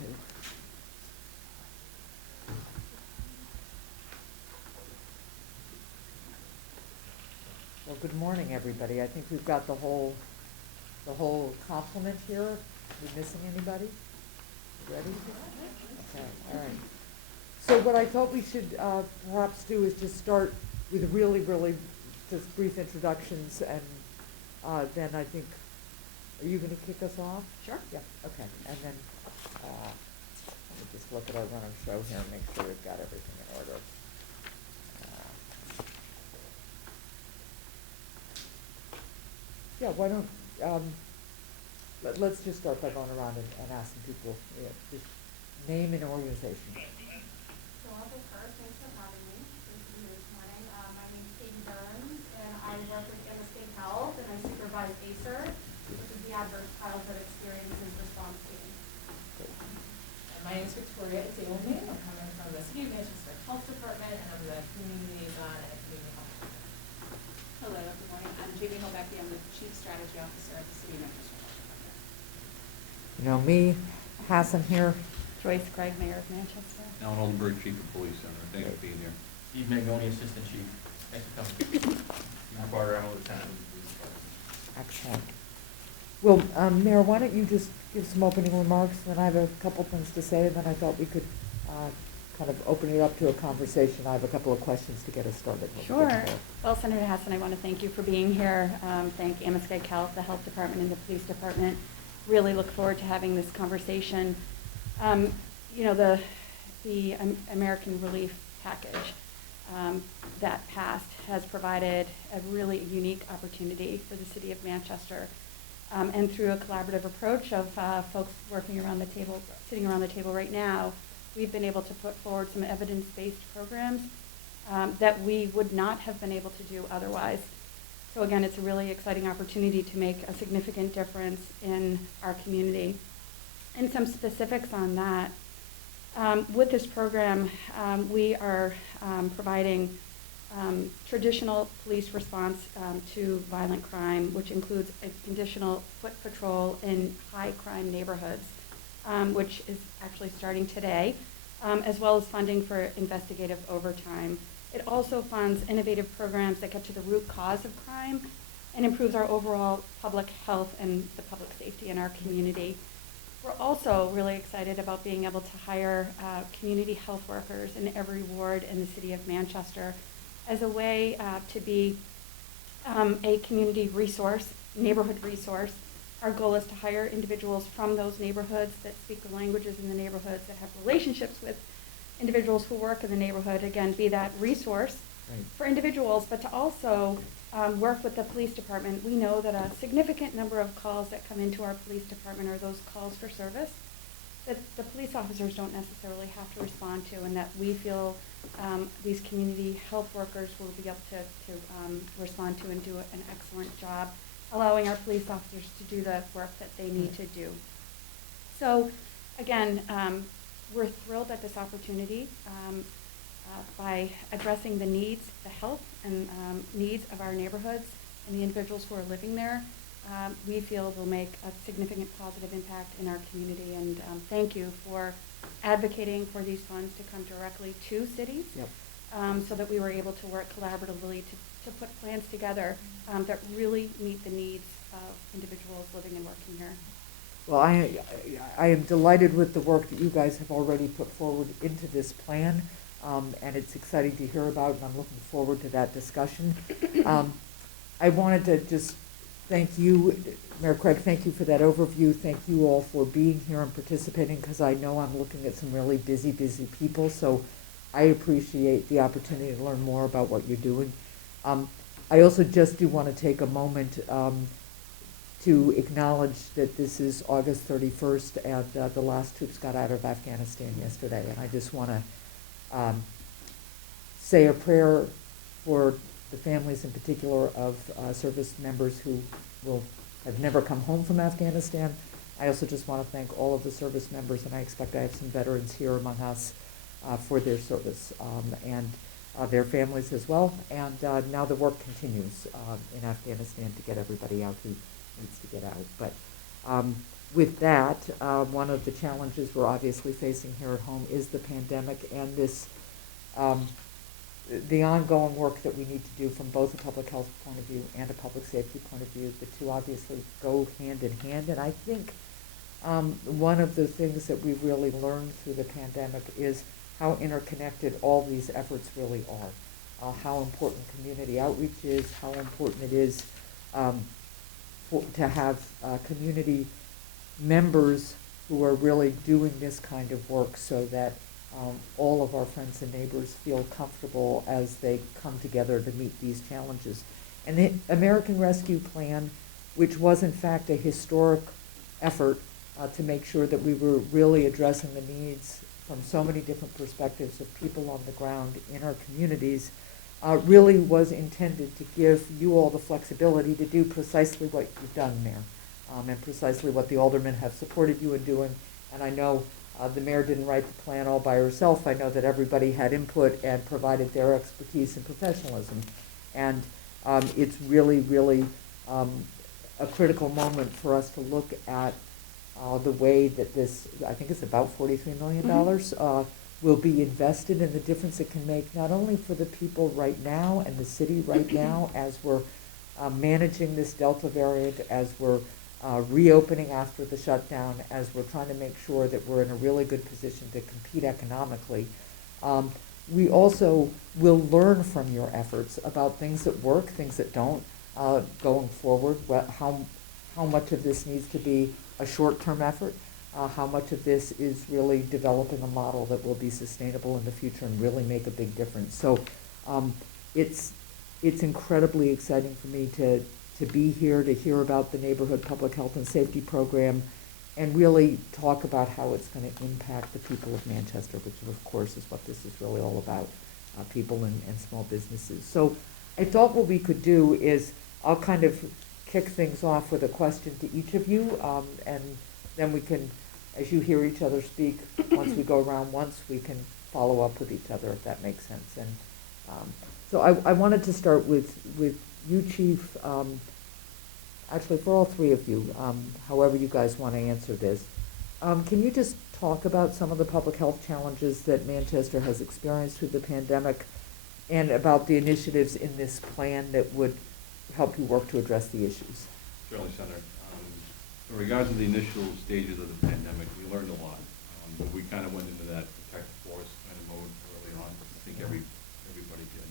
to. Well, good morning, everybody. I think we've got the whole complement here. Are we missing anybody? Ready? Okay, all right. So what I thought we should perhaps do is just start with really just brief introductions, and then I think, are you going to kick us off? Sure. Yeah, okay. And then let me just look at our run of show here and make sure we've got everything in order. Yeah, why don't, let's just start by going around and asking people, just name and organization. So I'll go first. Thanks for having me. Great to be here this morning. My name is Katie Burns, and I work with State Health, and I supervise ACER, which is the Adverse Childhood Experiences Response Team. And my name is Victoria Adelman. I'm coming from the City of Manchester Health Department, and I'm the Community Liaison at Community Health Department. Hello, good morning. I'm Jamie Holbecky. I'm the Chief Strategy Officer at the City of Manchester Health Department. You know, me, Hassan here. Joyce Craig, Mayor of Manchester. Alan Oldenburg, Chief of Police Center. Thanks for being here. Steve Mangoni, Assistant Chief. Thanks for coming. Matt Barter, I'm a Lieutenant of the Police Department. Excellent. Well, Mayor, why don't you just give some opening remarks, and then I have a couple things to say, and then I thought we could kind of open it up to a conversation. I have a couple of questions to get us started. Sure. Well, Senator Hassan, I want to thank you for being here. Thank Amoskeag Health, the Health Department, and the Police Department. Really look forward to having this conversation. You know, the American Relief Package that passed has provided a really unique opportunity for the City of Manchester. And through a collaborative approach of folks working around the table, sitting around the table right now, we've been able to put forward some evidence-based programs that we would not have been able to do otherwise. So again, it's a really exciting opportunity to make a significant difference in our community. And some specifics on that. With this program, we are providing traditional police response to violent crime, which includes a conditional foot patrol in high crime neighborhoods, which is actually starting today, as well as funding for investigative overtime. It also funds innovative programs that get to the root cause of crime and improves our overall public health and the public safety in our community. We're also really excited about being able to hire community health workers in every ward in the City of Manchester as a way to be a community resource, neighborhood resource. Our goal is to hire individuals from those neighborhoods that speak the languages in the neighborhoods, that have relationships with individuals who work in the neighborhood, again, be that resource for individuals, but to also work with the police department. We know that a significant number of calls that come into our police department are those calls for service that the police officers don't necessarily have to respond to, and that we feel these community health workers will be able to respond to and do an excellent job, allowing our police officers to do the work that they need to do. So again, we're thrilled at this opportunity by addressing the needs, the health and needs of our neighborhoods and the individuals who are living there. We feel will make a significant positive impact in our community, and thank you for advocating for these funds to come directly to cities. Yep. So that we were able to work collaboratively to put plans together that really meet the needs of individuals living and working here. Well, I am delighted with the work that you guys have already put forward into this plan, and it's exciting to hear about, and I'm looking forward to that discussion. I wanted to just thank you, Mayor Craig, thank you for that overview. Thank you all for being here and participating, because I know I'm looking at some really busy people, so I appreciate the opportunity to learn more about what you're doing. I also just do want to take a moment to acknowledge that this is August 31st, and the last troops got out of Afghanistan yesterday, and I just want to say a prayer for the families in particular of service members who have never come home from Afghanistan. I also just want to thank all of the service members, and I expect I have some veterans here among us for their service and their families as well. And now the work continues in Afghanistan to get everybody out who needs to get out. But with that, one of the challenges we're obviously facing here at home is the pandemic and this, the ongoing work that we need to do from both a public health point of view and a public safety point of view. The two obviously go hand in hand, and I think one of the things that we've really learned through the pandemic is how interconnected all these efforts really are. How important community outreach is, how important it is to have community members who are really doing this kind of work so that all of our friends and neighbors feel comfortable as they come together to meet these challenges. And the American Rescue Plan, which was in fact a historic effort to make sure that we were really addressing the needs from so many different perspectives of people on the ground in our communities, really was intended to give you all the flexibility to do precisely what you've done, Mayor, and precisely what the aldermen have supported you in doing. And I know the mayor didn't write the plan all by herself. I know that everybody had input and provided their expertise and professionalism. And it's really, really a critical moment for us to look at the way that this, I think it's about $43 million, will be invested, and the difference it can make not only for the people right now and the city right now as we're managing this Delta variant, as we're reopening after the shutdown, as we're trying to make sure that we're in a really good position to compete economically. We also will learn from your efforts about things that work, things that don't, going forward, how much of this needs to be a short-term effort, how much of this is really developing a model that will be sustainable in the future and really make a big difference. So it's incredibly exciting for me to be here, to hear about the Neighborhood Public Health and Safety Program, and really talk about how it's going to impact the people of Manchester, which of course is what this is really all about, people and small businesses. So I thought what we could do is I'll kind of kick things off with a question to each of you, and then we can, as you hear each other speak, once we go around once, we can follow up with each other, if that makes sense. And so I wanted to start with you, Chief, actually for all three of you, however you guys want to answer this. Can you just talk about some of the public health challenges that Manchester has experienced through the pandemic and about the initiatives in this plan that would help you work to address the issues? Certainly, Senator. In regards to the initial stages of the pandemic, we learned a lot. But we kind of went into that protect the force kind of mode early on. I think everybody did,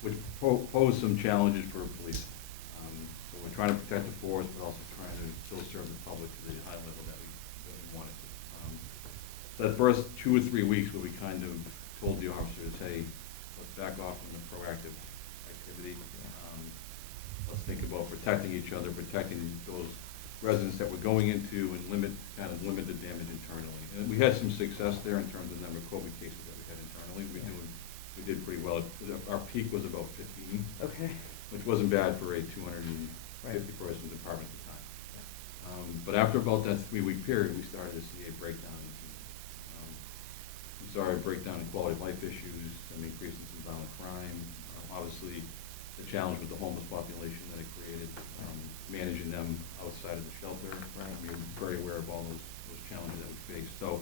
which posed some challenges for police. So we're trying to protect the force, but also trying to still serve the public to the high level that we really wanted to. That first 2 or 3 weeks where we kind of told the officers, hey, let's back off from the proactive activity. Let's think about protecting each other, protecting those residents that we're going into, and limit the damage internally. And we had some success there in terms of the number of COVID cases that we had internally. We did pretty well. Our peak was about 15. Okay. Which wasn't bad for a 250-person department at the time. But after about that 3-week period, we started to see a breakdown in we saw a breakdown in quality of life issues, some increases in violent crime, obviously the challenge with the homeless population that it created, managing them outside of the shelter. Right. We were very aware of all those challenges that we faced. So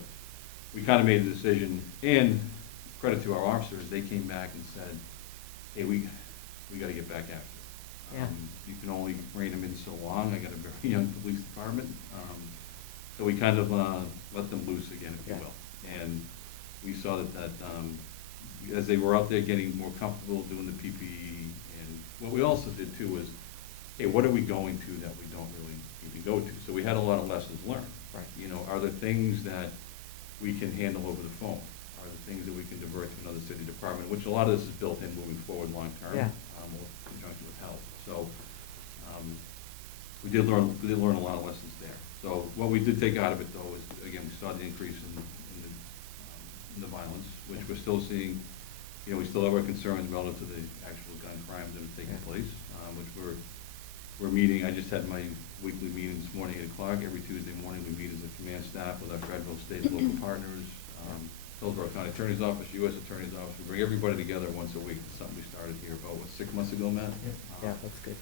we kind of made a decision, and credit to our officers, they came back and said, hey, we got to get back after it. Yeah. You can only rein them in so long. I got a very young police department. So we kind of let them loose again, if you will. And we saw that as they were out there getting more comfortable doing the PPE, and what we also did too was, hey, what are we going to that we don't really need to go to? So we had a lot of lessons learned. Right. You know, are there things that we can handle over the phone? Are there things that we can divert to another city department, which a lot of this is built in moving forward long term, in conjunction with health. So we did learn a lot of lessons there. So what we did take out of it though is, again, we saw the increase in the violence, which we're still seeing. You know, we still have our concerns relative to the actual gun crimes that are taking place, which we're meeting. I just had my weekly meeting this morning at 8 o'clock. Every Tuesday morning we meet as a command staff with our federal, state, and local partners, Hillsborough County Attorney's Office, U.S. Attorney's Office. We bring everybody together once a week. It's something we started here about, 6 months ago, Matt? Yeah, that's good.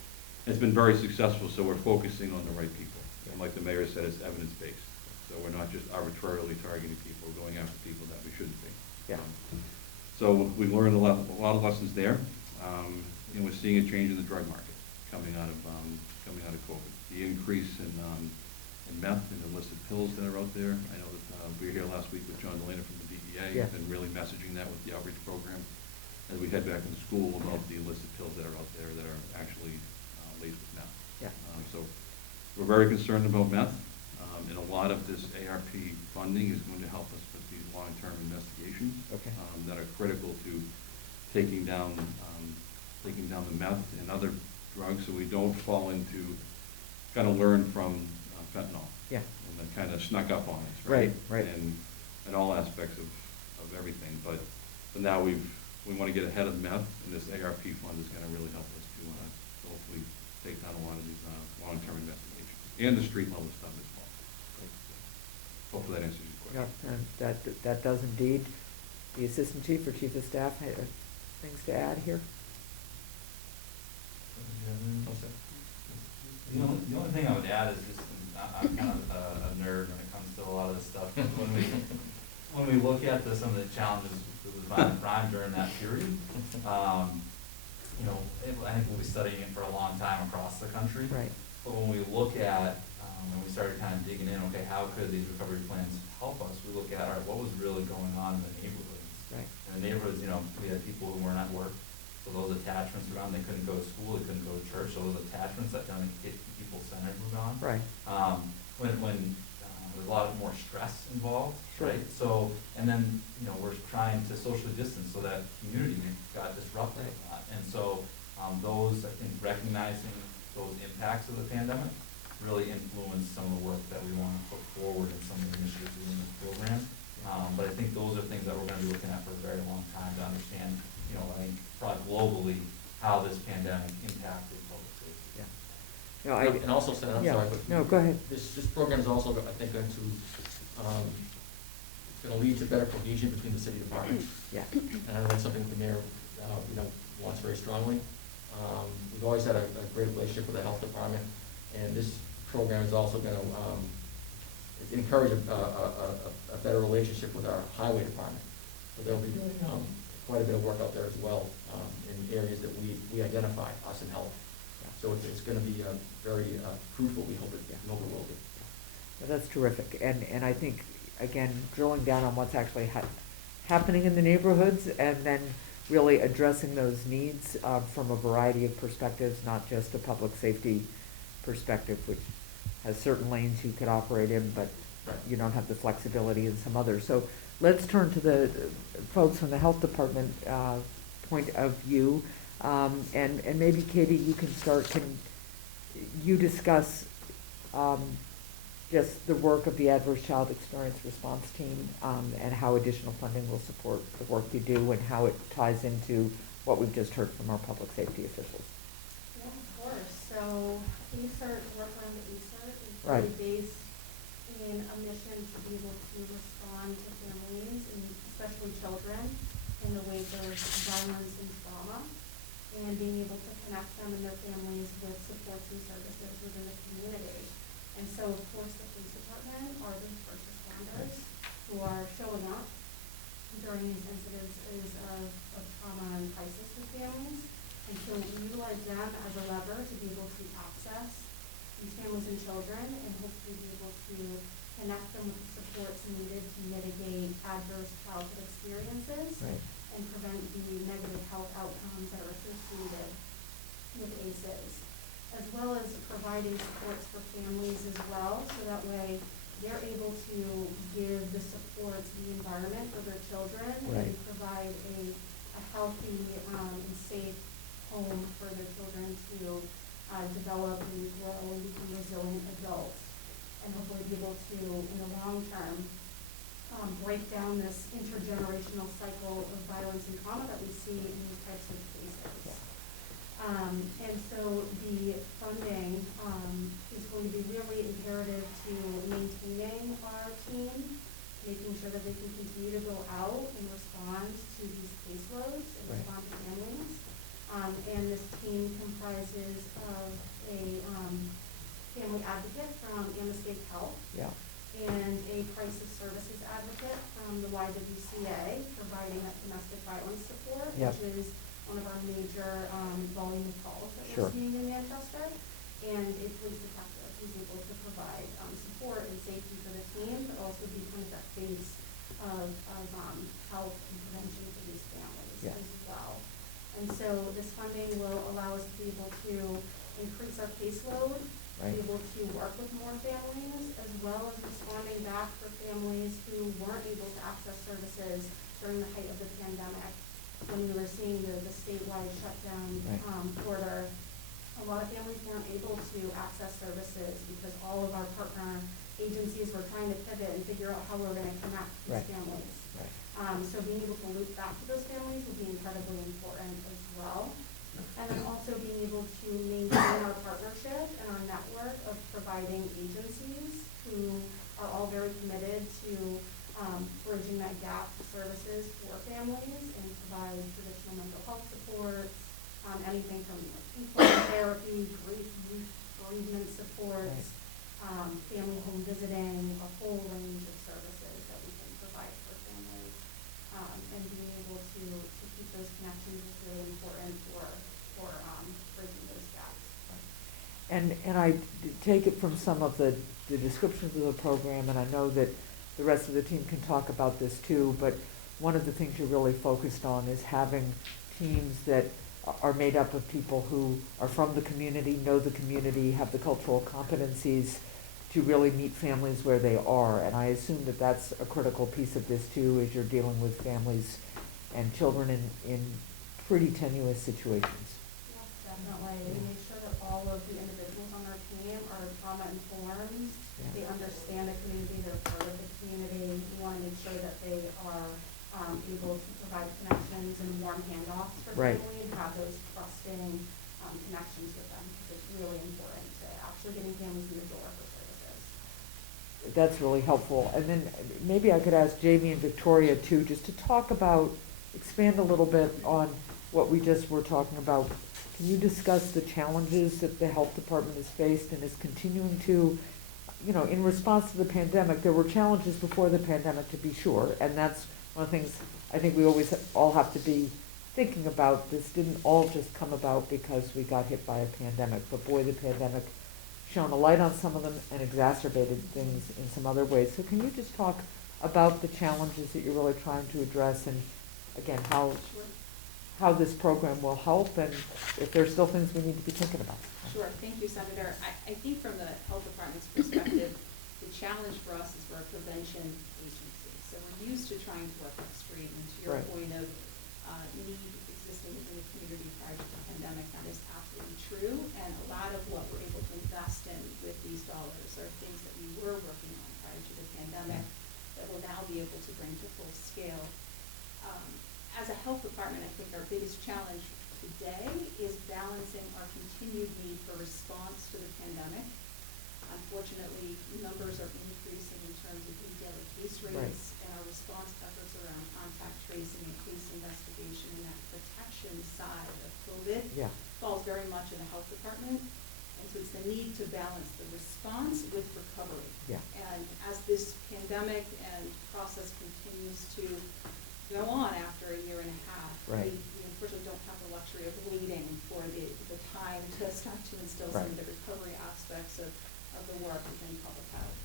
It's been very successful, so we're focusing on the right people. And like the mayor said, it's evidence-based. So we're not just arbitrarily targeting people, going after people that we shouldn't be. Yeah. So we've learned a lot of lessons there, and we're seeing a change in the drug market coming out of COVID. The increase in meth and illicit pills that are out there. I know that we were here last week with John Delana from the DEA, Yeah. and really messaging that with the outreach program as we head back into school about the illicit pills that are out there that are actually laced with meth. Yeah. So we're very concerned about meth, and a lot of this ARP funding is going to help us with these long-term investigations. Okay. That are critical to taking down the meth and other drugs, so we don't fall into, kind of learn from fentanyl. Yeah. And that kind of snuck up on us, right? Right. And in all aspects of everything, but now we want to get ahead of meth, and this ARP fund is going to really help us to hopefully take down a lot of these long-term investigations, and the street level stuff as well. Hopefully that answers your question. Yeah, and that does indeed. The Assistant Chief or Chief of Staff, things to add here? The only thing I would add is just, I'm kind of a nerd when it comes to a lot of this stuff. When we look at some of the challenges with violent crime during that period, I think we'll be studying it for a long time across the country. Right. But when we look at, when we started kind of digging in, okay, how could these recovery plans help us? We look at, all right, what was really going on in the neighborhoods? Right. In the neighborhoods, we had people who weren't at work, so those attachments around, they couldn't go to school, they couldn't go to church, so those attachments that kind of get people centered moved on. Right. When there's a lot more stress involved, Sure. right? So, and then, we're trying to socially distance, so that community got disrupted a lot. And so, those, I think, recognizing those impacts of the pandemic really influenced some of the work that we want to put forward in some of the initiatives in this program. But I think those are things that we're going to be looking at for a very long time to understand, I think, probably globally, how this pandemic impacted public safety. Yeah. No, And also, Senator, I'm yeah. sorry, but. No, go ahead. This program is also, I think, going to lead to better cohesion between the city departments. Yeah. And I know that's something the mayor, wants very strongly. We've always had a great relationship with the health department, and this program is also going to encourage a better relationship with our highway department. So there'll be quite a bit of work out there as well, in areas that we identify, us in health. So it's going to be very fruitful, we hope it will be. Well, that's terrific, and I think, again, drilling down on what's actually happening in the neighborhoods, and then really addressing those needs from a variety of perspectives, not just a public safety perspective, which has certain lanes you could operate in, but you don't have the flexibility in some others. So let's turn to the folks from the health department point of view, and maybe Katie, you can start. Can you discuss just the work of the Adverse Child Experience Response Team, and how additional funding will support the work you do, and how it ties into what we've just heard from our public safety officials? Yeah, of course. So ACERT, work around the ACERT is Right. really based in a mission to be able to respond to families, and especially children, in the wake of violence and trauma, and being able to connect them and their families with supports and services within the community. And so, of course, the police department are the first responders who are showing up during these incidences of trauma and crisis with families. And so we utilize them as a lever to be able to access these families and children, and hopefully be able to connect them with the supports needed to mitigate adverse childhood experiences. Right. And prevent the negative health outcomes that are associated with ACEs, as well as providing supports for families as well, so that way they're able to give the supports, the environment for their children, Right. and provide a healthy and safe home for their children to develop and grow and become resilient adults, and hopefully be able to, in the long term, break down this intergenerational cycle of violence and trauma that we see in these types of cases. And so the funding is going to be really imperative to maintaining our team, making sure that they can continue to go out and respond to these caseloads and Right. respond to families. And this team comprises of a family advocate from State Health, Yeah, and a crisis services advocate from the YWCA, providing that domestic violence support, Yep. which is one of our major volume of calls that Sure. we're seeing in Manchester, and a police detective who's able to provide support and safety for the team, but also be kind of that face of health and prevention for these families Yeah. as well. And so this funding will allow us to be able to increase our caseload, Right. be able to work with more families, as well as responding back for families who weren't able to access services during the height of the pandemic. When we were seeing the statewide shutdown Right. order, a lot of families weren't able to access services because all of our partner agencies were trying to pivot and figure out how we're going to connect these Right. families. right, So being able to loop back to those families will be incredibly important as well. And then also being able to maintain our partnership and our network of providing agencies who are all very committed to bridging that gap to services for families and provide traditional mental health supports, anything from employment therapy, grief, youth bereavement supports, family home visiting, a whole range of services that we can provide for families. And being able to keep those connections is really important for bridging those gaps. and I take it from some of the descriptions of the program, and I know that the rest of the team can talk about this too, but one of the things you're really focused on is having teams that are made up of people who are from the community, know the community, have the cultural competencies to really meet families where they are. And I assume that that's a critical piece of this too, as you're dealing with families and children in pretty tenuous situations. Yes, definitely. We make sure that all of the individuals on our team are trauma informed. Yeah. They understand the community, they're part of the community. We want to make sure that they are able to provide connections and warm handoffs for Right. family and have those trusting connections with them, because it's really important to actually getting families in the door for services. That's really helpful. And then maybe I could ask Jamie and Victoria too, just to talk about, expand a little bit on what we just were talking about. Can you discuss the challenges that the health department has faced and is continuing to, in response to the pandemic? There were challenges before the pandemic, to be sure, and that's one of the things I think we always all have to be thinking about. This didn't all just come about because we got hit by a pandemic, but boy, the pandemic shone a light on some of them and exacerbated things in some other ways. So can you just talk about the challenges that you're really trying to address, and again, how this program will help, and if there's still things we need to be thinking about? Sure, thank you, Senator. I think from the health department's perspective, the challenge for us is we're a prevention agency. So we're used to trying to work upstream, and to your Right. point of need existing in the community prior to the pandemic, that is absolutely true. And a lot of what we're able to invest in with these dollars are things that we were working on prior to the pandemic that we'll now be able to bring to full scale. As a health department, I think our biggest challenge today is balancing our continued need for response to the pandemic. Unfortunately, numbers are increasing in terms of new daily case rates, and our response efforts around contact tracing and case investigation and that protection side of COVID Yeah, falls very much in the health department. And so it's the need to balance the response with recovery. yeah, And as this pandemic and process continues to go on after a year and a half, Right. we unfortunately don't have the luxury of waiting for the time to start to instill some Right. of the recovery aspects of the work within public health.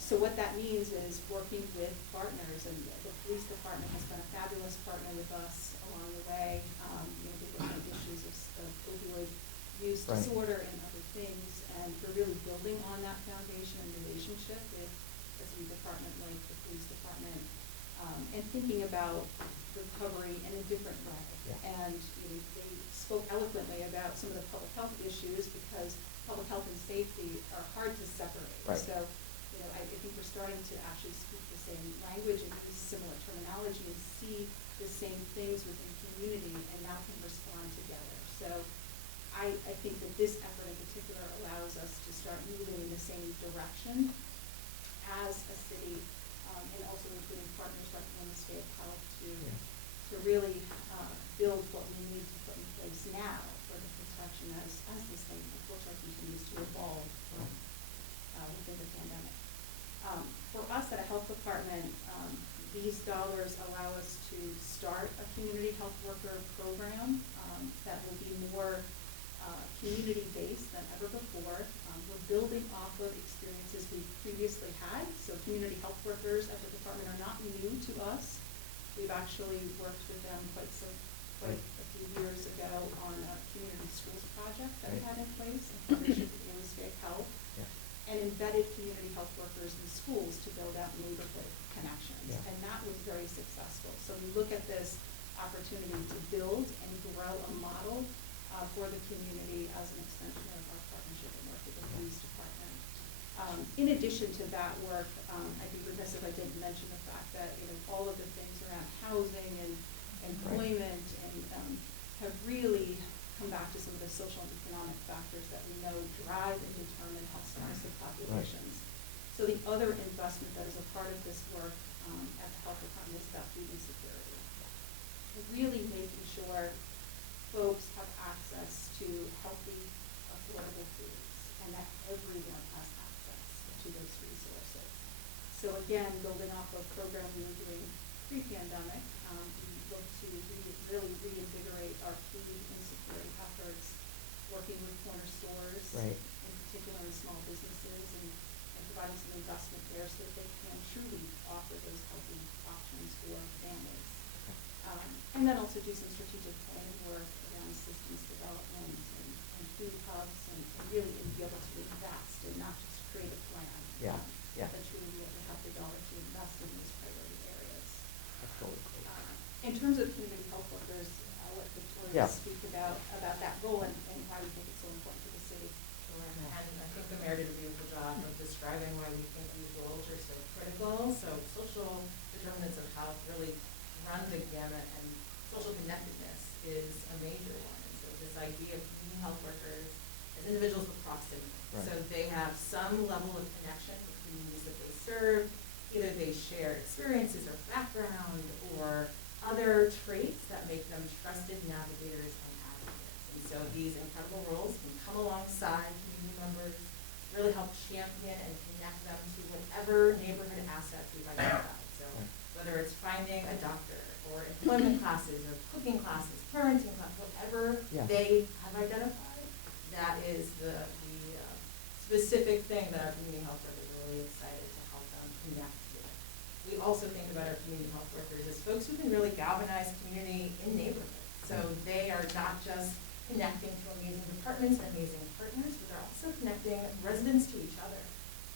So what that means is working with partners, and the police department has been a fabulous partner with us along the way. We're looking at issues of opioid use Right. disorder and other things, and we're really building on that foundation and relationship with a city department like the police department, and thinking about recovery in a different way. Yeah. And they spoke eloquently about some of the public health issues, because public health and safety are hard to separate. Right. So, I think we're starting to actually speak the same language and use similar terminology and see the same things within community, and now can respond together. So I think that this effort in particular allows us to start moving in the same direction as a city, and also including partners like the State Health to really build what we need to put in place now for the protection as this thing unfortunately continues to evolve within the pandemic. For us at a health department, these dollars allow us to start a community health worker program that will be more community-based than ever before. We're building off of experiences we previously had, so community health workers at the department are not new to us. We've actually worked with them quite a few years ago on a community schools project that we had in place in partnership with Insecurity Health, and embedded community health workers in schools to build out neighborhood connections. Yeah. And that was very successful. So we look at this opportunity to build and grow a model for the community as an extension of our partnership and work with the police department. In addition to that work, I'd be remiss if I didn't mention the fact that all of the things around housing and employment and have really come back to some of the social and economic factors that we know drive and determine health status of populations. So the other investment that is a part of this work at the health department is about food insecurity. Really making sure folks have access to healthy, affordable foods, and that everyone has access to those resources. So again, building off of a program we were doing pre-pandemic, we look to really reinvigorate our food insecurity efforts, working with corner stores, in particular in small businesses, and providing some investment there so that they can truly offer those healthy options for families. And then also do some strategic planning work around systems development and food hubs and really be able to invest and not just create a plan. But truly be able to have the dollar to invest in those priority areas. That's totally great. In terms of community health workers, I'll let Victoria speak about that role and why we think it's so important to the city. Sure. And I think the mayor did a beautiful job of describing why we think these roles are so critical. So social determinants of health really run the gamut, and social connectedness is a major one. And so this idea of community health workers as individuals with proximity. So they have some level of connection with communities that they serve. Either they share experiences or background or other traits that make them trusted navigators and advocates. And so these incredible roles can come alongside community members, really help champion and connect them to whatever neighborhood assets we've identified. So whether it's finding a doctor or employment classes or cooking classes, parenting classes, whatever they have identified, that is the specific thing that our community health workers are really excited to help them connect with. We also think about our community health workers as folks who can really galvanize community in neighborhoods. So they are not just connecting to amazing departments and amazing partners, but they're also connecting residents to each other.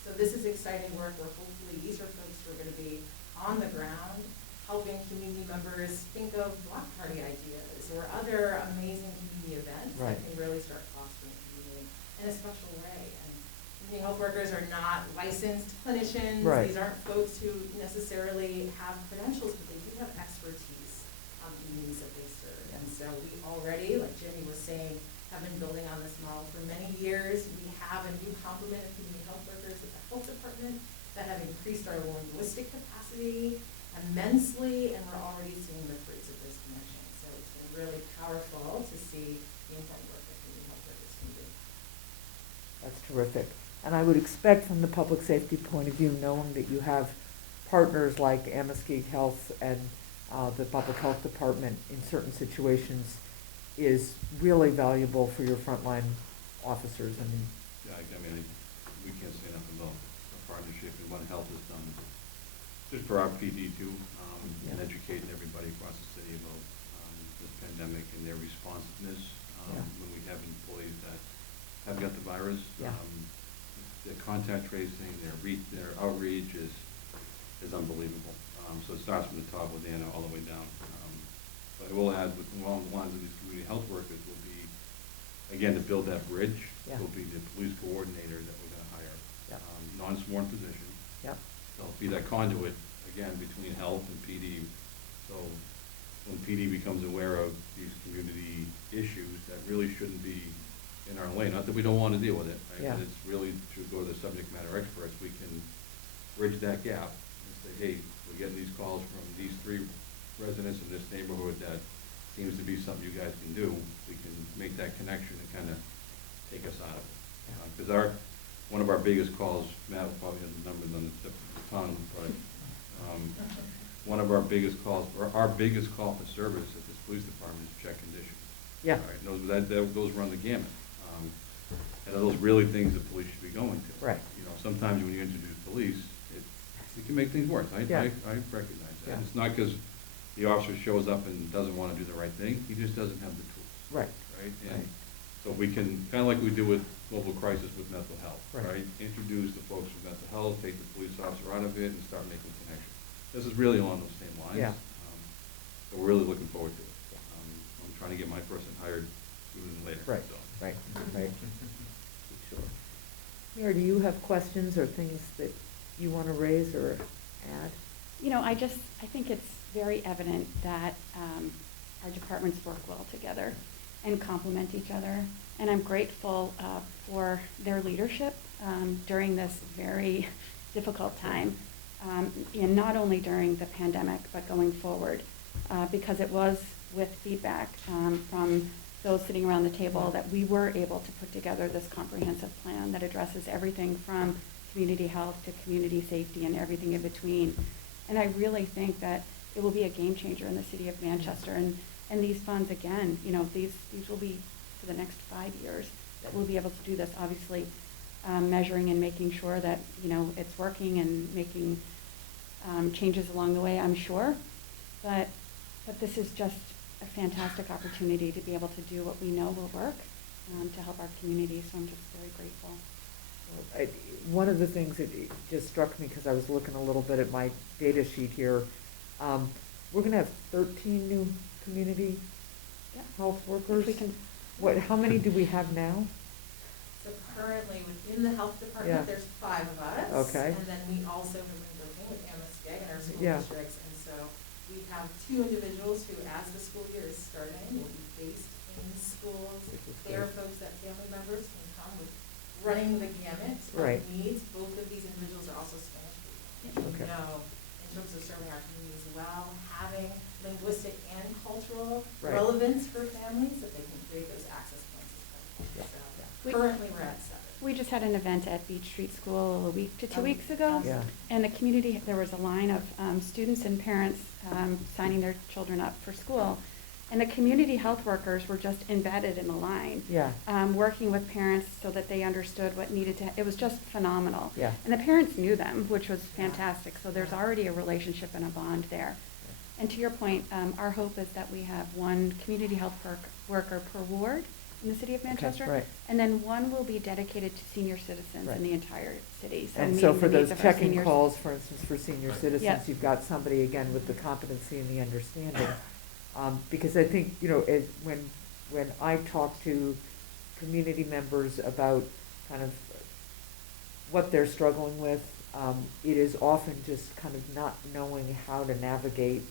So this is exciting work where hopefully these are folks who are going to be on the ground helping community members think of block party ideas or other amazing community events that can really start fostering community in a special way. And community health workers are not licensed clinicians. These aren't folks who necessarily have credentials, but they do have expertise on communities that they serve. And so we already, like Jimmy was saying, have been building on this model for many years. We have a new complement of community health workers at the health department that have increased our linguistic capacity immensely, and we're already seeing the fruits of this connection. So it's been really powerful to see the important work that community health workers can do. That's terrific. And I would expect from the public safety point of view, knowing that you have partners like Amoskeag Health and the public health department in certain situations is really valuable for your frontline officers. I mean, we can't say enough about the partnership and what health has done just for our PD too, and educating everybody across the city about this pandemic and their responsiveness when we have employees that have got the virus. Their contact tracing, their outreach is unbelievable. So it starts from the top with Anna all the way down. But I will add, along the lines of these community health workers will be, again, to build that bridge, will be the police coordinator that we're going to hire. Non-sworn position. They'll be that conduit, again, between health and PD. So when PD becomes aware of these community issues that really shouldn't be in our lane, not that we don't want to deal with it, right? But it's really to go to the subject matter experts. We can bridge that gap and say, hey, we're getting these calls from these 3 residents in this neighborhood that seems to be something you guys can do. We can make that connection and kind of take us out of it. Because one of our biggest calls, Matt will probably have the numbers on the tip of the tongue, but one of our biggest calls, or our biggest call for service at this police department is check conditions. Yeah. All right, those run the gamut. And are those really things the police should be going to? Right. You know, sometimes when you introduce police, it can make things worse. I recognize that. Yeah. It's not because the officer shows up and doesn't want to do the right thing, he just doesn't have the tools. Right. Right? And Right. so we can, kind of like we do with global crisis with mental health, Right. right? Introduce the folks with mental health, take the police officer out of it, and start making connections. This is really along those same lines. Yeah. So we're really looking forward to it. I'm trying to get my person hired sooner than later. Right, so. right, right. Sure. Mary, do you have questions or things that you want to raise or add? You know, I think it's very evident that our departments work well together and complement each other. And I'm grateful for their leadership during this very difficult time, and not only during the pandemic, but going forward, because it was with feedback from those sitting around the table that we were able to put together this comprehensive plan that addresses everything from community health to community safety and everything in between. And I really think that it will be a game changer in the city of Manchester. And these funds, again, you know, these will be for the next 5 years that we'll be able to do this, obviously measuring and making sure that, you know, it's working and making changes along the way, I'm sure. But this is just a fantastic opportunity to be able to do what we know will work to help our community, so I'm just very grateful. One of the things that it just struck me, because I was looking a little bit at my data sheet here, we're going to have 13 new community health workers. We can. How many do we have now? So currently, within the health Yeah. department, there's 5 of us. Okay. And then we also have been working with MSK and our school Yeah. districts. And so we have 2 individuals who, as the school year is starting, will be based in the schools. Which is They are good. folks that family members can come with, running the gamut Right. of needs. Both of these individuals are also Spanish speaking. Okay. We know, in terms of serving our communities well, having linguistic and cultural Right. relevance for families, that they can create those access points is critical. Yeah. So We- currently, we're at 7. We just had an event at Beach Street School a week to 2 Oh, weeks ago. Yeah. And the community, there was a line of students and parents signing their children up for school. And the community health workers were just embedded in the line. Yeah. Working with parents so that they understood what needed to, it was just phenomenal. Yeah. And the parents knew them, which was fantastic. So there's already a relationship and a bond there. And to your point, our hope is that we have 1 community health worker per ward in the city of Manchester. right. And then 1 will be dedicated to senior citizens Right. in the entire city. And meeting so for the needs those of our check-in seniors. calls, for instance, for senior Right. citizens, Yep. you've got somebody, again, with the competency and the understanding. Because I think, you know, when I talk to community members about kind of what they're struggling with, it is often just kind of not knowing how to navigate,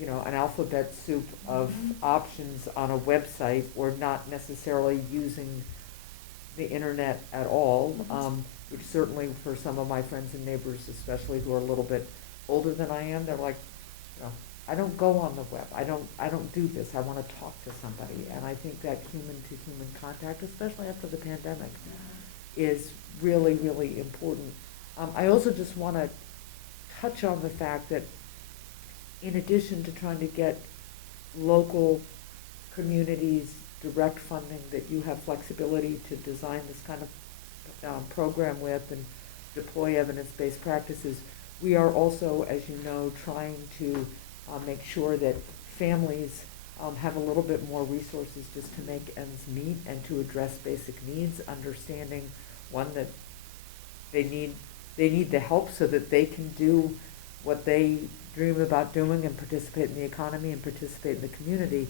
you know, an alphabet soup of options on a website, or not necessarily using the internet at all, which certainly for some of my friends and neighbors, especially who are a little bit older than I am, they're like, you know, I don't go on the web. I don't do this. I want to talk to somebody. And I think that human-to-human contact, especially after the pandemic, is really, really important. I also just want to touch on the fact that in addition to trying to get local communities direct funding, that you have flexibility to design this kind of program with and deploy evidence-based practices, we are also, as you know, trying to make sure that families have a little bit more resources just to make ends meet and to address basic needs, understanding, one, that they need the help so that they can do what they dream about doing and participate in the economy and participate in the community.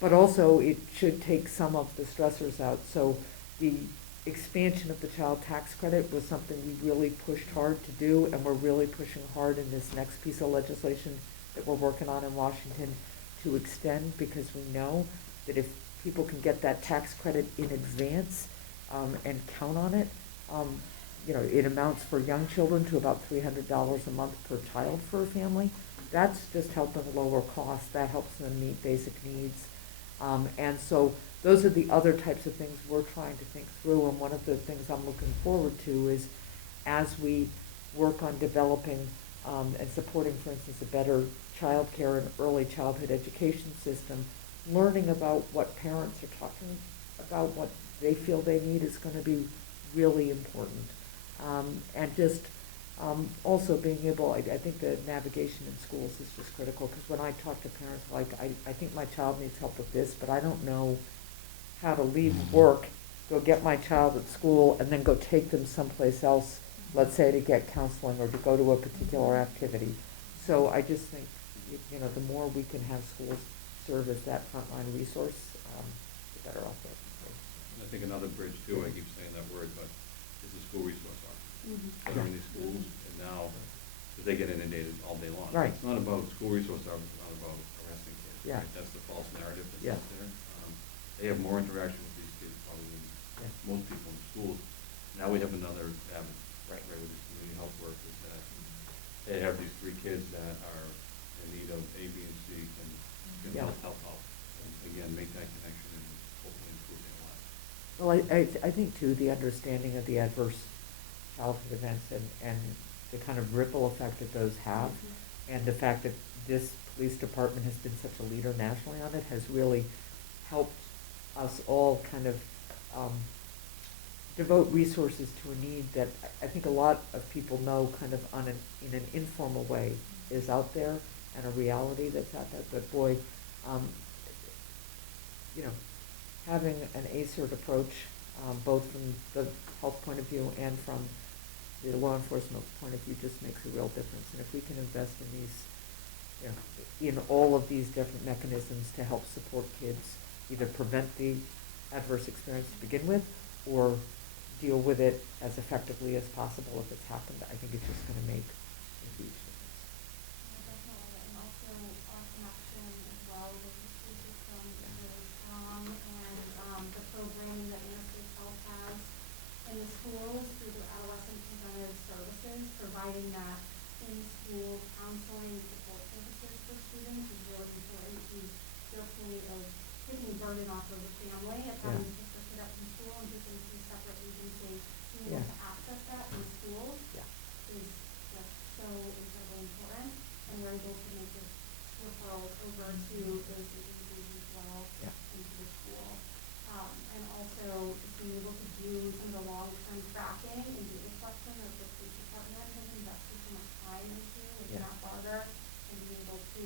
But also it should take some of the stressors out. So the expansion of the child tax credit was something we really pushed hard to do, and we're really pushing hard in this next piece of legislation that we're working on in Washington to extend, because we know that if people can get that tax credit in advance and count on it, you know, it amounts for young children to about $300 a month per child for a family. That's just helping lower costs. That helps them meet basic needs. And so those are the other types of things we're trying to think through, and one of the things I'm looking forward to is as we work on developing and supporting, for instance, a better childcare and early childhood education system, learning about what parents are talking about, what they feel they need is going to be really important. And just also being able, I think the navigation in schools is just critical, because when I talk to parents, like, I think my child needs help with this, but I don't know how to leave work, go get my child at school, and then go take them someplace else, let's say to get counseling or to go to a particular activity. So I just think, you know, the more we can have schools serve as that frontline resource, the better off it. And I think another bridge too, I keep saying that word, but is the school resource officer. That are in these schools, and now, because they get inundated all day long. Right. It's not about school resource officers, it's not about arresting kids. Yeah. Right? That's the false narrative that's Yeah. out there. They have more interaction with these kids probably than Yeah. most people in schools. Now we have another avenue, right, with these community health workers that they have these 3 kids that are in need of A, B, and C, can Yeah. help out. And again, make that connection and hopefully improve their lives. Well, I think too, the understanding of the adverse childhood events and the kind of ripple effect that those have, and the fact that this police department has been such a leader nationally on it has really helped us all kind of devote resources to a need that I think a lot of people know kind of in an informal way is out there, and a reality that's out there. But boy, you know, having an ACERT approach, both from the health point of view and from the law enforcement point of view, just makes a real difference. And if we can invest in these, you know, in all of these different mechanisms to help support kids, either prevent the adverse experience to begin with, or deal with it as effectively as possible if it's happened, I think it's just going to make a huge difference. Definitely, and also our connection as well with the school system is really strong, and the programming that Interstate Health has in the schools through the adolescent preventive services, providing that in-school counseling and support services for students is really important to their point of taking the burden off of the family of having to pick their kid up from school and get them to a separate agency. Being able to access that in schools is just so incredibly important, and we're able to make this referrals over to those agencies as well into the school. And also just being able to do some of the long-term tracking and data collection that the police department has invested so much time into with Matt Barger, and being able to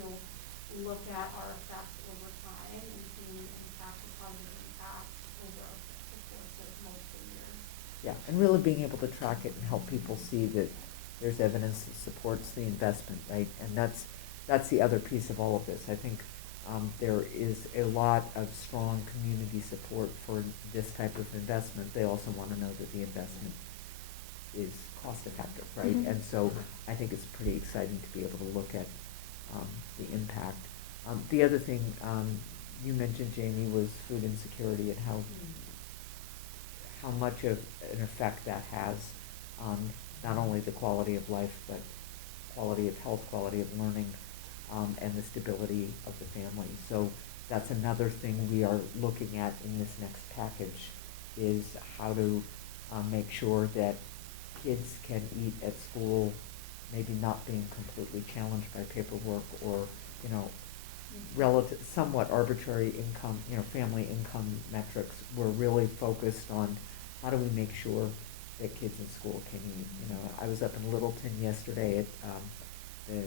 look at our effects over time and seeing the positive impact over the course of multiple years. Yeah, and really being able to track it and help people see that there's evidence that supports the investment, right? And that's the other piece of all of this. I think there is a lot of strong community support for this type of investment. They also want to know that the investment is cost effective, right? And so I think it's pretty exciting to be able to look at the impact. The other thing you mentioned, Jamie, was food insecurity and how much of an effect that has on not only the quality of life, but quality of health, quality of learning, and the stability of the family. So that's another thing we are looking at in this next package, is how to make sure that kids can eat at school, maybe not being completely challenged by paperwork or, you know, relative, somewhat arbitrary income, you know, family income metrics. We're really focused on how do we make sure that kids in school can eat. You know, I was up in Littleton yesterday at the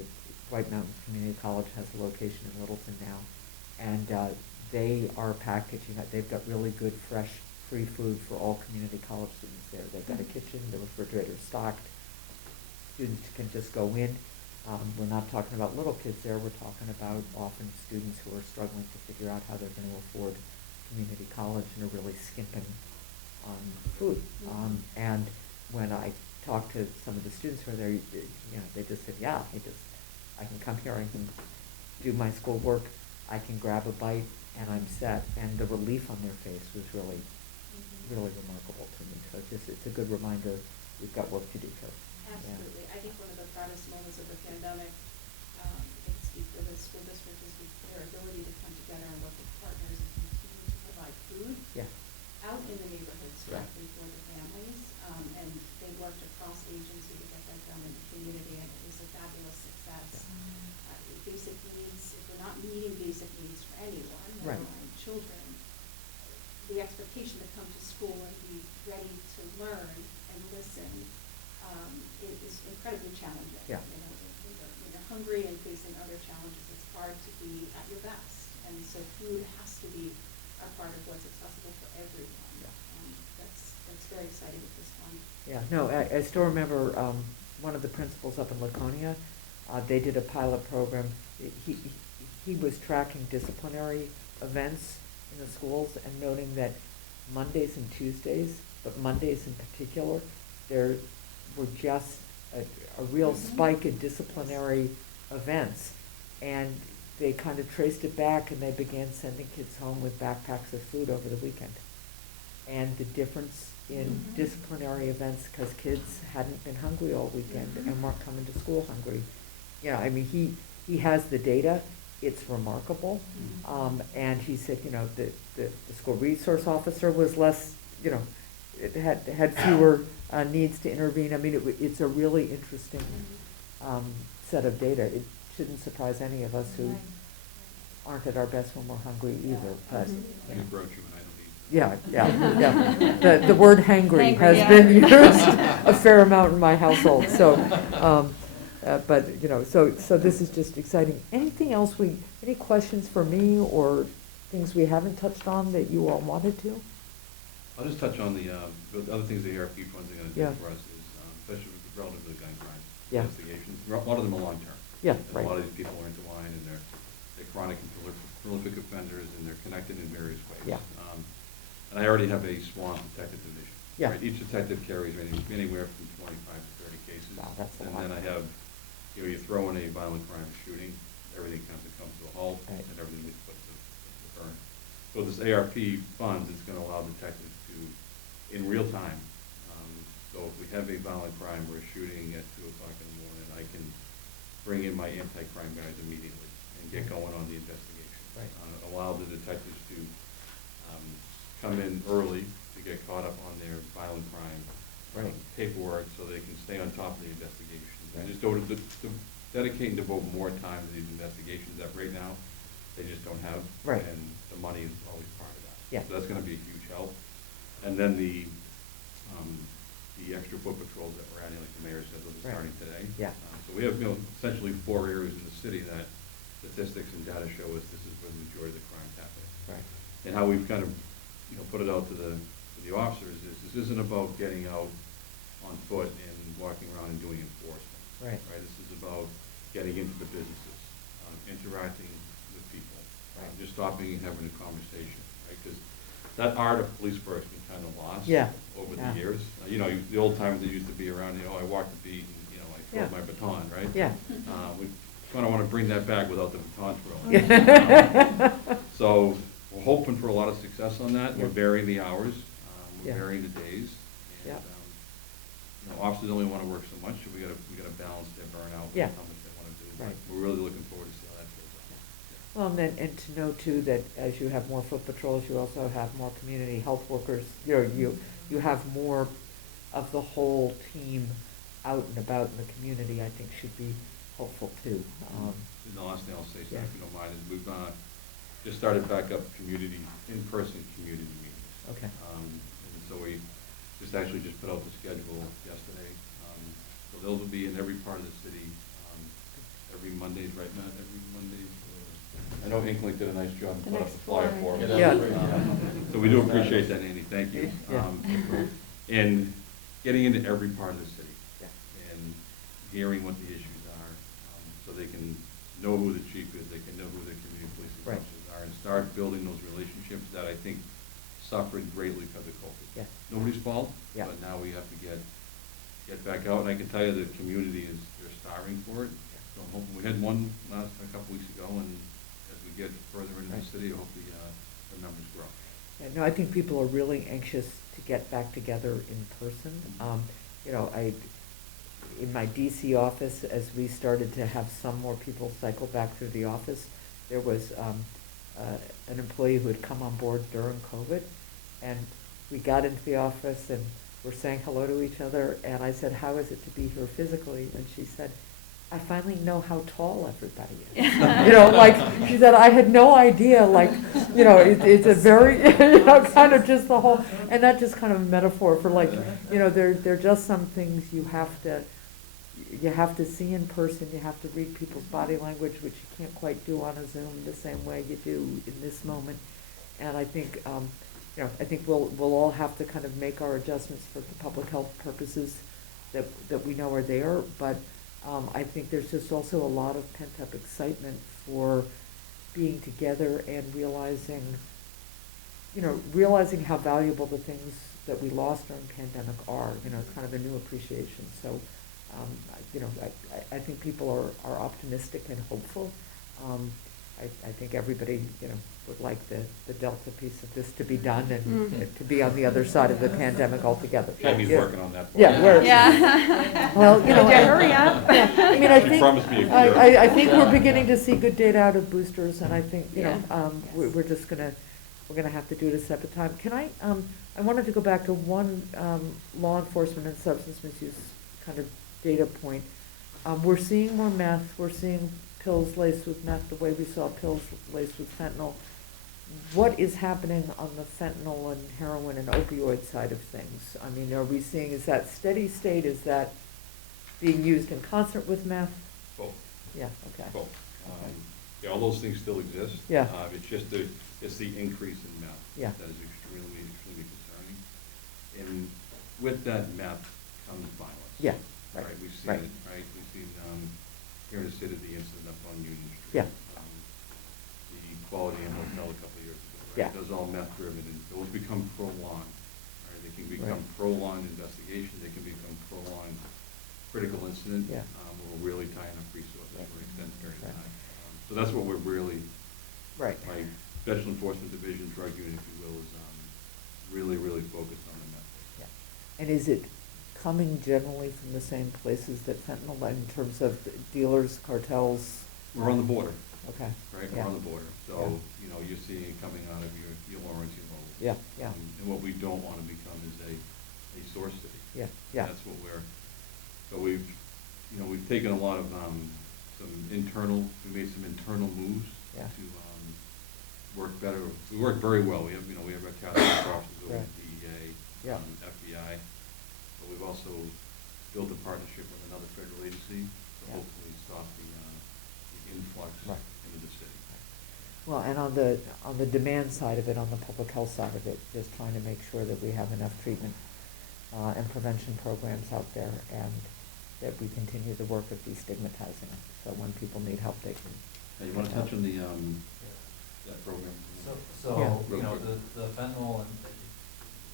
White Mountains Community College has a location in Littleton now, and they are packaging it. They've got really good, fresh, free food for all community college students there. They've got a kitchen, the refrigerator's stocked. Students can just go in. We're not talking about little kids there. We're talking about often students who are struggling to figure out how they're going to afford community college and are really skimping on food. And when I talked to some of the students who are there, you know, they just said, yeah, I can come here, I can do my schoolwork, I can grab a bite, and I'm set. And the relief on their face was really, really remarkable to me. So it's a good reminder we've got work to do here. Absolutely. I think one of the proudest moments of the pandemic, I can speak for the school district, is their ability to come together and work with partners and continue to provide food food Yeah. out in the neighborhoods directly for the families. And they worked across agency to get that done in the community, and it was a fabulous success. Basic needs, if we're not meeting basic needs for anyone, Right. never mind children, the expectation to come to school and be ready to learn and listen is incredibly challenging. Yeah. You know, when you're hungry and facing other challenges, it's hard to be at your best. And so food has to be a part of what's accessible for everyone. Yeah. That's very exciting at this point. Yeah, no, I still remember one of the principals up in Laconia, they did a pilot program. He was tracking disciplinary events in the schools and noting that Mondays and Tuesdays, but Mondays in particular, there were just a real spike in disciplinary events. And they kind of traced it back, and they began sending kids home with backpacks of food over the weekend. And the difference in disciplinary events, because kids hadn't been hungry all weekend and weren't coming to school hungry. You know, I mean, he has the data, it's remarkable. And he said, you know, the school resource officer was less, you know, it had fewer needs to intervene. I mean, it's a really interesting set of data. It shouldn't surprise any of us who aren't at our best when we're hungry either, but. You broach you and I don't eat. Yeah, yeah. The word hangry Hangry, has yeah. been used a fair amount in my household, so, but, you know, so this is just exciting. Anything else any questions for me or things we haven't touched on that you all wanted to? I'll just touch on the other things the ARP funds are gonna Yeah. do for us is, especially relative to the gun crime Yeah. investigations. A lot of them are long-term. Yeah, And right. A lot of these people are into wine, and they're chronic and prolific offenders, and they're connected in various ways. Yeah. And I already have a sworn detective division. Yeah. Right? Each detective carries anywhere from 25 to 30 cases. Wow, that's a lot. And then I have, you know, you throw in a violent crime shooting, everything kind of comes to a halt, Right. and everything gets put to burn. So this ARP funds is gonna allow detectives to, in real time, so if we have a violent crime or a shooting at 2:00 in the morning, I can bring in my anti-crime guys immediately and get going on the investigation. Right. Allow the detectives to come in early to get caught up on their violent crime Right. paperwork, so they can stay on top of the investigation. Right. And just to dedicate and devote more time to these investigations that right now, they just don't have. Right. And the money is always part of that. Yeah. So that's gonna be a huge help. And then the extra foot patrols that we're adding, like the mayor said, those are Right. starting today. Yeah. So we have, you know, essentially 4 areas in the city that statistics and data show us this is where the majority of the crime's happening. Right. And how we've kind of, you know, put it out to the officers is, this isn't about getting out on foot and walking around and doing enforcement. Right. Right, this is about getting into the businesses, interacting with people. Right. Just stopping and having a conversation, right? Because that art of police work's been kind of lost. Yeah. Over Yeah. the years. You know, the old timers that used to be around, you know, I walked the beat and, you know, I Yeah. threw my baton, right? Yeah. We kind of want to bring that back without the baton throwing. Yeah. So we're hoping for a lot of success on that. We're Yeah. varying the hours, we're Yeah. varying the days. And, Yeah. you know, officers only want to work so much, so we gotta balance their burnout with Yeah. how much they want to do. But Right. We're really looking forward to see how that goes out. Well, and then, and to know too, that as you have more foot patrols, you also have more community health workers. You know, you have more of the whole team out and about in the community, I think should be helpful too. And the last thing I'll say, Yeah. sorry if you don't mind, is we've just started back up in-person community meetings. Okay. And so we actually just put out the schedule yesterday. So those will be in every part of the city, every Mondays, right, Matt? Every Mondays. I know Inklink did a nice job and The put up next the flyer four. for us. Yeah. So we do appreciate that, Andy, thank you. Yeah. And getting into every part of the city. Yeah. And hearing what the issues are, so they can know who the chief is, they can know who the community police Right. officers are, and start building those relationships that I think suffered greatly because of COVID. Yeah. Nobody's fault, Yeah. but now we have to get back out, and I can tell you the community they're starving for it. So I'm hoping, we had one a couple weeks ago, and as we get further into Right. the city, hopefully, the numbers grow. Yeah, no, I think people are really anxious to get back together in person. You know, in my DC office, as we started to have some more people cycle back through the office, there was an employee who had come on board during COVID, and we got into the office and we're saying hello to each other, and I said, "How is it to be here physically?" And she said, "I finally know how tall everybody is." You know, like, she said, "I had no idea," like, you know, it's a very, you know, kind of just the whole, and that just kind of a metaphor for, like, you know, there are just some things you have to see in person, you have to read people's body language, which you can't quite do on a Zoom the same way you do in this moment. And I think, you know, I think we'll all have to kind of make our adjustments for the public health purposes that we know are there, but I think there's just also a lot of pent-up excitement for being together and realizing, you know, realizing how valuable the things that we lost during pandemic are. You know, it's kind of a new appreciation. So, you know, I think people are optimistic and hopeful. I think everybody, you know, would like the Delta piece of this to be done and to be on the other side of the pandemic altogether. Tammy's Yeah. working on that. Yeah, we're, Yeah. well, you know, Would you hurry up? I mean, I She think, promised me a cure. I think we're beginning to see good data out of boosters, and I think, you know, Yeah. we're just we're gonna have to do it a separate time. Can I wanted to go back to one, law enforcement and substance misuse kind of data point. We're seeing more meth, we're seeing pills laced with meth the way we saw pills laced with fentanyl. What is happening on the fentanyl and heroin and opioid side of things? I mean, are we seeing, is that steady state, is that being used in concert with meth? Both. Yeah, okay. Both. Yeah, all those things still exist. Yeah. It's just it's the increase in meth. Yeah. That is extremely, extremely concerning. And with that meth comes violence. Yeah, right, We've seen right. it, right? We've seen, here in the city, the incident up on Union Street. Yeah. The Quality Inn Hotel a couple of years ago, right? Yeah. Those all meth driven, and those become prolonged, right? They can become Right. prolonged investigation, they can become prolonged critical incident. Yeah. Where we're really tying up resources Right. for an extended period of Right. time. So that's what we're really, Right. my Special Enforcement Division drug unit, if you will, is really, really focused on the meth. Yeah. And is it coming generally from the same places that fentanyl, in terms of dealers, cartels? We're on the border, Okay. right? Yeah. We're on the border. So, you know, you're seeing it coming out of your Lawrence, your Lowell. Yeah, yeah. And what we don't want to become is a source city. Yeah, yeah. That's what so we've, you know, we've taken a lot of, we made some internal moves Yeah. to, work better. We work very well. We have our task force officers over Right. at DEA, Yeah. FBI, but we've also built a partnership with another federal agency to Yeah. hopefully stop the influx Right. into the city. Well, and on the demand side of it, on the public health side of it, just trying to make sure that we have enough treatment and prevention programs out there, and that we continue the work of destigmatizing it. So when people need help, they can. Hey, you want to touch on the, that program? So, Yeah. you know, Real quick. the fentanyl and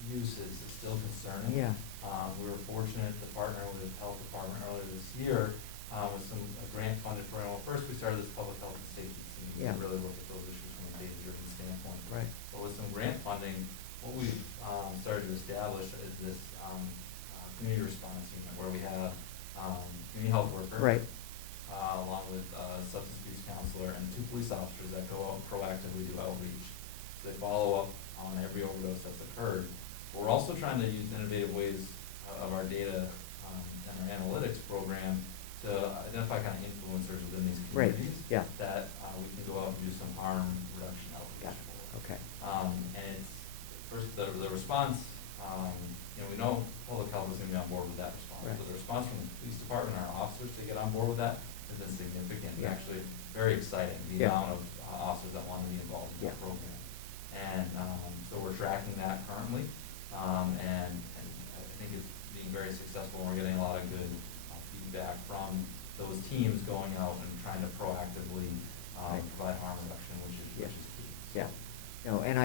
use is still concerning. Yeah. We were fortunate to partner with the health department earlier this year, with some grant funded program. Well, first we started this public health and safety team Yeah. to really look at those issues from a data-driven standpoint. Right. But with some grant funding, what we've, started to establish is this, community response unit where we have, community health worker. Right. Along with a substance abuse counselor and 2 police officers that go out and proactively do outreach. They follow up on every overdose that's occurred. We're also trying to use innovative ways of our data and our analytics program to identify kind of influencers within these Right, communities. yeah. That we can go out and do some harm reduction outreach Yeah. for. Okay. And it's, first, the response, you know, we know public health is gonna be on board with that response. Right. But the response from the police department, our officers to get on board with that has been significant. Yeah. Actually, very exciting, the Yeah. amount of officers that want to be involved in Yeah. that program. And, so we're tracking that currently, and I think it's being very successful, and we're getting a lot of good feedback from those teams going out and trying to proactively Right. provide harm reduction, which is Yeah. key. Yeah, no, and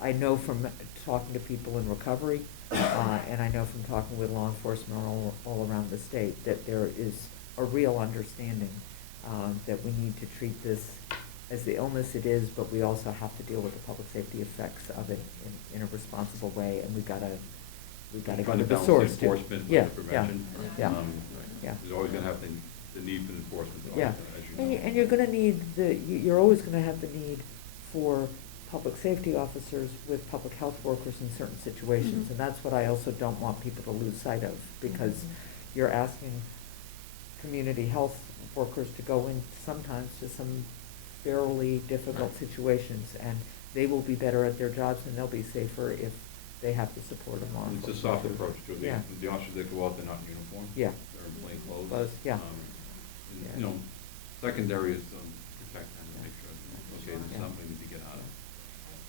I know from talking to people in recovery, and I know from talking with law enforcement all around the state, that there is a real understanding that we need to treat this as the illness it is, but we also have to deal with the public safety effects of it in a responsible way, and we've got to Trying go to to the balance source too. enforcement with Yeah, the prevention. Yeah, Right. yeah. There's always gonna have the need for enforcement, Yeah, as you know. and you're gonna need you're always gonna have the need for public safety officers with public health workers in certain situations. Mhm. And that's what I also don't want people to lose sight of, because Mhm. you're asking community health workers to go in sometimes to some fairly difficult situations, and they will be better at their jobs and they'll be safer if they have the support of law It's a enforcement. soft approach to it. Yeah. The officers that go out, they're not in uniform. Yeah. They're in plain clothes. Clothes, yeah. And, Yeah. you know, secondary is protect them and make sure, okay, there's Yeah. something to get out of.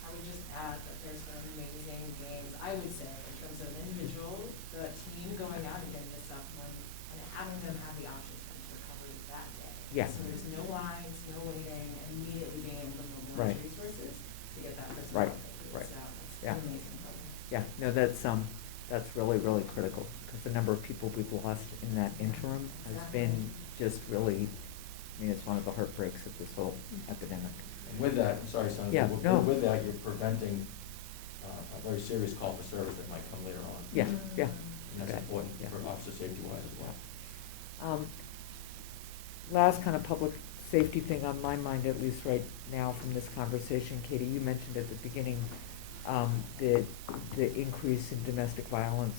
I would just add that there's been amazing gains, I would say, in terms of individual, the team going out and getting this stuff and having them have the options for recovery that day. Yeah. So there's no lines, no waiting, immediately being able to Right. mobilize resources to get that person Right, out quickly. right. So it's Yeah. an amazing program. Yeah, no, that's really, really critical, because the number of people we've lost in that interim has been just really, I mean, it's one of the heartbreaks of this whole epidemic. And with that, I'm sorry, Senator, Yeah, no. with that, you're preventing a very serious call for service that might come later on. Yeah, yeah. And that's Okay. important Yeah. for officer safety wise as well. Last kind of public safety thing on my mind, at least right now from this conversation, Katie, you mentioned at the beginning, the increase in domestic violence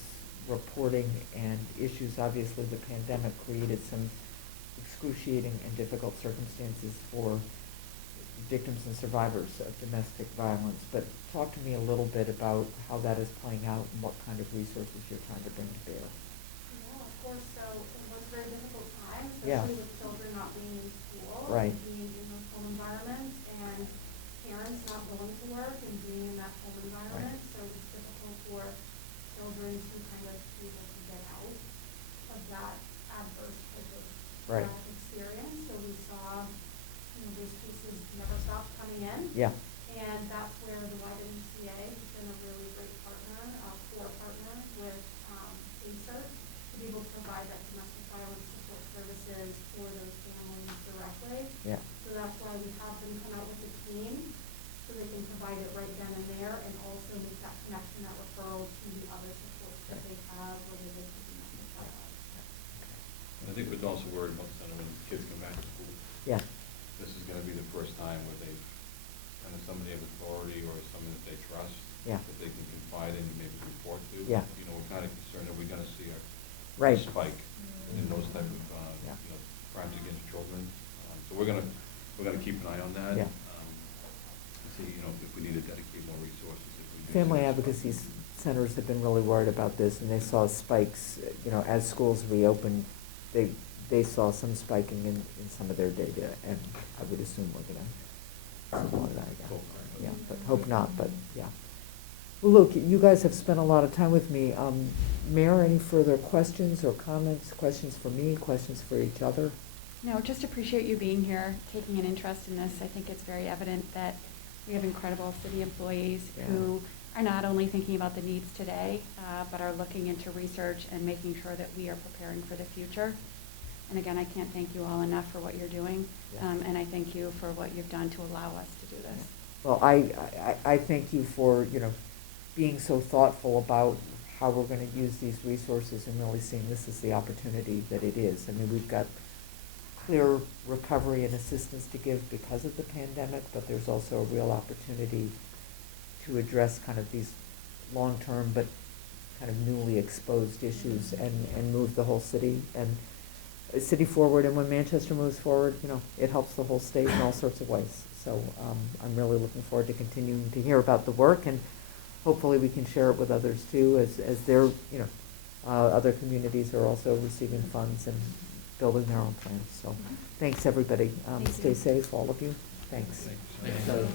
reporting and issues. Obviously, the pandemic created some excruciating and difficult circumstances for victims and survivors of domestic violence. But talk to me a little bit about how that is playing out and what kind of resources you're trying to bring to bear. Yeah, of course, so it was a very difficult time, Yeah. especially with children not being in school. Right. And being in those home environments, and parents not going to work and being in that home environment. So it's difficult for children to kind of be able to get out of that adverse type of Right. experience. So we saw, those cases never stopped coming in. Yeah, And that's where the YWCA has been a really great partner, core partner with ACER, to be able to provide that domestic violence support services for those families directly. yeah, So that's why we have them come out with a team, so they can provide it right then and there, and also make that connection, that referral to the other supports that they have related to domestic violence. And I think what's also worried about when kids come back to school, yeah, this is gonna be the first time where they, kind of somebody of authority or someone that they trust, Yeah. that they can confide in and maybe report to. Yeah. You know, we're kind of concerned that we're gonna see a right. spike in those type of, Yeah. crimes against children. So we're gonna keep an eye on that. Yeah. See, if we need to dedicate more resources. If we do Family see a advocacy spike. centers have been really worried about this, and they saw spikes, as schools reopened, they saw some spiking in some of their data, and I would assume we're gonna see more of that again. Cool. Yeah, but hope not, but, yeah. Well, look, you guys have spent a lot of time with me. Mayor, any further questions or comments, questions for me, questions for each other? No, just appreciate you being here, taking an interest in this. I think it's very evident that we have incredible city employees Yeah. who are not only thinking about the needs today, but are looking into research and making sure that we are preparing for the future. And again, I can't thank you all enough for what you're doing, Yeah. and I thank you for what you've done to allow us to do this. Well, I thank you for, being so thoughtful about how we're gonna use these resources and really seeing this as the opportunity that it is. I mean, we've got clear recovery and assistance to give because of the pandemic, but there's also a real opportunity to address kind of these long-term but kind of newly exposed issues and move the whole city forward. And when Manchester moves forward, it helps the whole state in all sorts of ways. So I'm really looking forward to continuing to hear about the work, and hopefully we can share it with others too, as their, other communities are also receiving funds and building their own plans. So thanks, everybody. Thank Stay you. safe, all of you. Thanks. Thanks. Thanks, Senator.